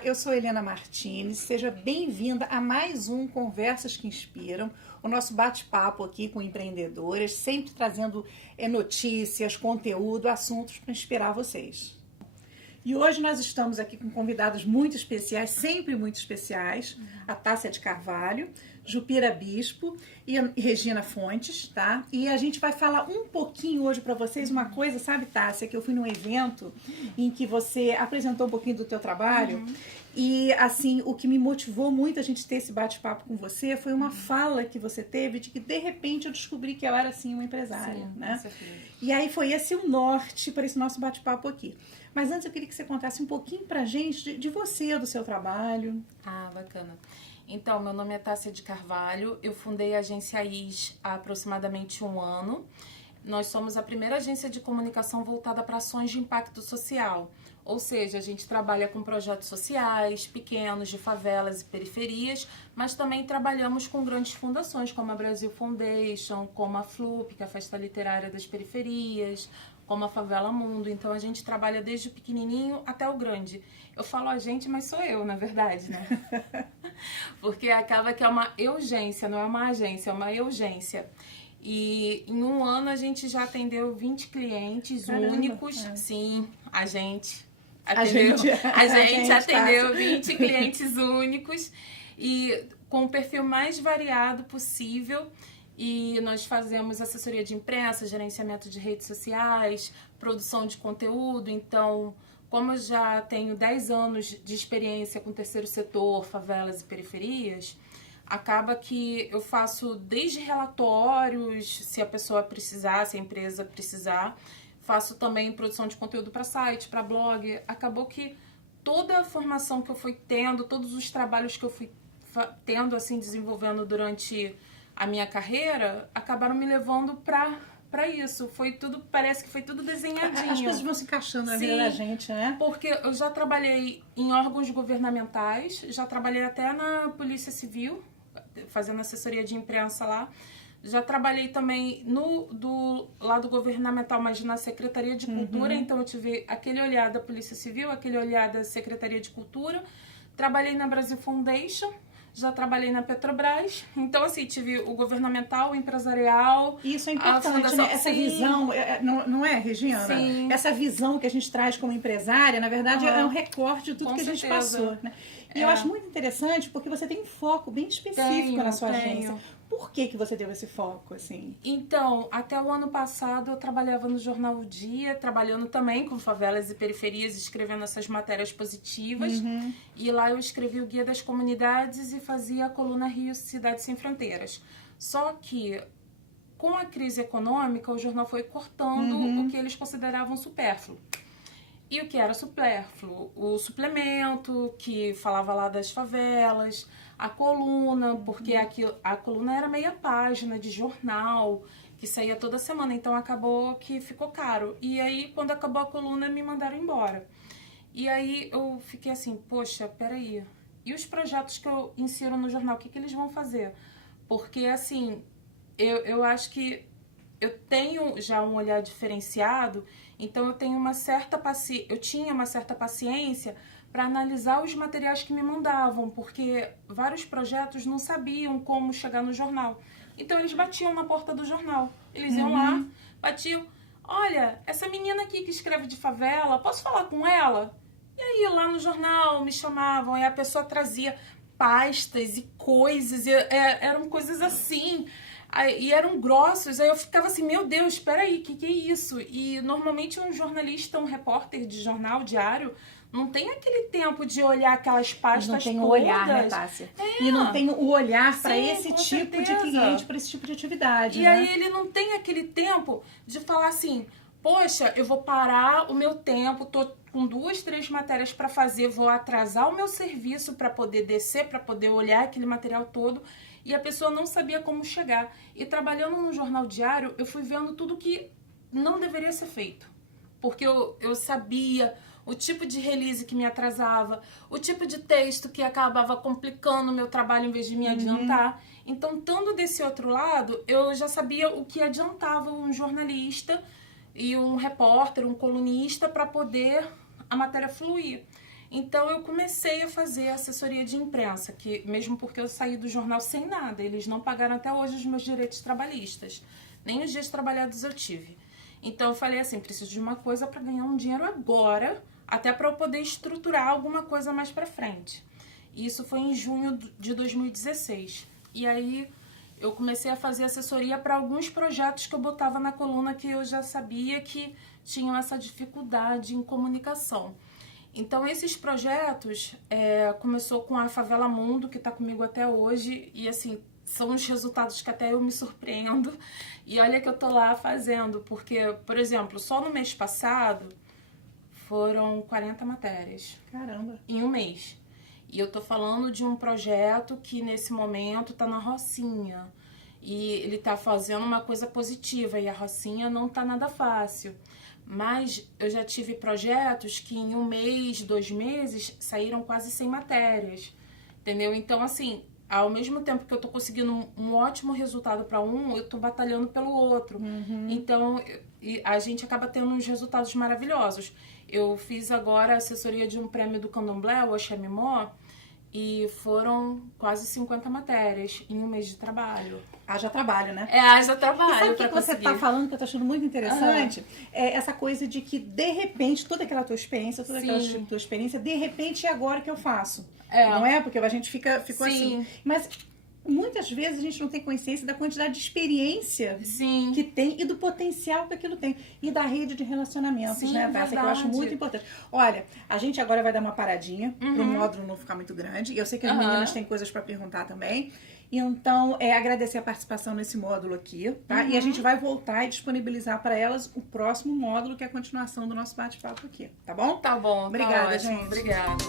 Olá, eu sou Helena Martins, seja bem-vinda a mais um Conversas que Inspiram, o nosso bate-papo aqui com empreendedoras, sempre trazendo notícias, conteúdo, assuntos para inspirar vocês. E hoje nós estamos aqui com convidados muito especiais, sempre muito especiais, a Tássia de Carvalho, Jupira Bispo e Regina Fontes, tá? E a gente vai falar um pouquinho hoje para vocês uma coisa, sabe, Tássia, que eu fui num evento em que você apresentou um pouquinho do teu trabalho e, assim, o que me motivou muito a gente ter esse bate-papo com você foi uma fala que você teve de que, de repente, eu descobri que eu era, assim, uma empresária, né? Com certeza. E aí foi esse o norte para esse nosso bate-papo aqui. Mas antes eu queria que você contasse um pouquinho pra gente de você, do seu trabalho. Ah, bacana. Então, meu nome é Tássia de Carvalho, eu fundei a agência IS há aproximadamente um ano. Nós somos a primeira agência de comunicação voltada para ações de impacto social. Ou seja, a gente trabalha com projetos sociais, pequenos, de favelas e periferias, mas também trabalhamos com grandes fundações, como a Brasil Foundation, como a FLUP, que é a Festa Literária das Periferias, como a Favela Mundo. Então a gente trabalha desde o pequenininho até o grande. Eu falo a gente, mas sou eu, na verdade, né? Porque acaba que é uma urgência, não é uma agência, é uma urgência. E em um ano a gente já atendeu 20 clientes únicos. Sim, a gente atendeu 20 clientes únicos e com o perfil mais variado possível. E nós fazemos assessoria de imprensa, gerenciamento de redes sociais, produção de conteúdo. Então, como eu já tenho 10 anos de experiência com o terceiro setor, favelas e periferias, acaba que eu faço desde relatórios, se a pessoa precisar, se a empresa precisar. Faço também produção de conteúdo para site, para blog. Acabou que toda a formação que eu fui tendo, todos os trabalhos que eu fui tendo, assim, desenvolvendo durante a minha carreira, acabaram me levando pra isso. Foi tudo, parece que foi tudo desenhadinho. As coisas vão se encaixando na vida da gente, né? Porque eu já trabalhei em órgãos governamentais, já trabalhei até na Polícia Civil, fazendo assessoria de imprensa lá. Já trabalhei também do lado governamental, mas na Secretaria de Cultura, então eu tive aquele olhar da Polícia Civil, aquele olhar da Secretaria de Cultura. Trabalhei na Brasil Foundation, já trabalhei na Petrobras, então assim, tive o governamental, o empresarial. Isso é importante, né? Essa visão, não é, Regina? Sim. Essa visão que a gente traz como empresária, na verdade, é um recorte de tudo que a gente passou, né? E eu acho muito interessante porque você tem um foco bem específico na sua agência. Por que você teve esse foco, assim? Então, até o ano passado eu trabalhava no jornal O Dia, trabalhando também com favelas e periferias, escrevendo essas matérias positivas. E lá eu escrevi o Guia das Comunidades e fazia a coluna Rio Cidade Sem Fronteiras. Só que, com a crise econômica, o jornal foi cortando o que eles consideravam supérfluo. E o que era supérfluo? O suplemento, que falava lá das favelas, a coluna, porque a coluna era meia página de jornal, que saía toda semana, então acabou que ficou caro. E aí, quando acabou a coluna, me mandaram embora. E aí eu fiquei assim, poxa, peraí, e os projetos que eu insiro no jornal, o que eles vão fazer? Porque, assim, eu acho que eu tenho já um olhar diferenciado, então eu tinha uma certa paciência para analisar os materiais que me mandavam, porque vários projetos não sabiam como chegar no jornal. Então eles batiam na porta do jornal. Eles iam lá, batiam, olha, essa menina aqui que escreve de favela, posso falar com ela? E aí lá no jornal me chamavam, e a pessoa trazia pastas e coisas, e eram coisas assim, e eram grossos. Aí eu ficava assim, meu Deus, espera aí, que é isso? E normalmente um jornalista, um repórter de jornal diário, não tem aquele tempo de olhar aquelas pastas todas. Não tem o olhar, né, Tássia? E não tem o olhar para esse tipo de cliente, para esse tipo de atividade. E aí ele não tem aquele tempo de falar assim, poxa, eu vou parar o meu tempo, tô com 2, 3 matérias para fazer, vou atrasar o meu serviço para poder descer, para poder olhar aquele material todo. E a pessoa não sabia como chegar. E trabalhando no jornal diário, eu fui vendo tudo que não deveria ser feito. Porque eu sabia o tipo de release que me atrasava, o tipo de texto que acabava complicando o meu trabalho em vez de me adiantar. Então, estando desse outro lado, eu já sabia o que adiantava um jornalista e um repórter, um colunista, para poder a matéria fluir. Então eu comecei a fazer assessoria de imprensa, que mesmo porque eu saí do jornal sem nada, eles não pagaram até hoje os meus direitos trabalhistas, nem os dias trabalhados eu tive. Então eu falei assim, preciso de uma coisa para ganhar um dinheiro agora, até para eu poder estruturar alguma coisa mais para frente. E isso foi em junho de 2016. E aí eu comecei a fazer assessoria para alguns projetos que eu botava na coluna que eu já sabia que tinham essa dificuldade em comunicação. Então, esses projetos começou com a Favela Mundo, que está comigo até hoje, e assim, são os resultados que até eu me surpreendo. E olha que eu tô lá fazendo, porque, por exemplo, só no mês passado foram 40 matérias. Caramba! Em um mês. E eu tô falando de um projeto que nesse momento tá na Rocinha. E ele tá fazendo uma coisa positiva, e a Rocinha não tá nada fácil. Mas eu já tive projetos que em um mês, 2 meses, saíram quase 100 matérias, entendeu? Então, assim, ao mesmo tempo que eu tô conseguindo um ótimo resultado para um, eu tô batalhando pelo outro. Então, a gente acaba tendo uns resultados maravilhosos. Eu fiz agora a assessoria de um prêmio do Candomblé, o Oxamimó, e foram quase 50 matérias em um mês de trabalho. Haja trabalho, né? Haja trabalho. Sabe o que você está falando que eu tô achando muito interessante? É essa coisa de que, de repente, toda aquela tua experiência, de repente é agora que eu faço. Não é? Porque a gente ficou assim. Mas muitas vezes a gente não tem consciência da quantidade de experiência que tem e do potencial que aquilo tem. E da rede de relacionamentos, né, Tássia? Que eu acho muito importante. Olha, a gente agora vai dar uma paradinha para o módulo não ficar muito grande. E eu sei que as meninas têm coisas para perguntar também. Então, agradecer a participação nesse módulo aqui, tá? E a gente vai voltar e disponibilizar para elas o próximo módulo, que é a continuação do nosso bate-papo aqui, tá bom? Tá bom. Obrigada, tá ótimo, gente. Obrigada.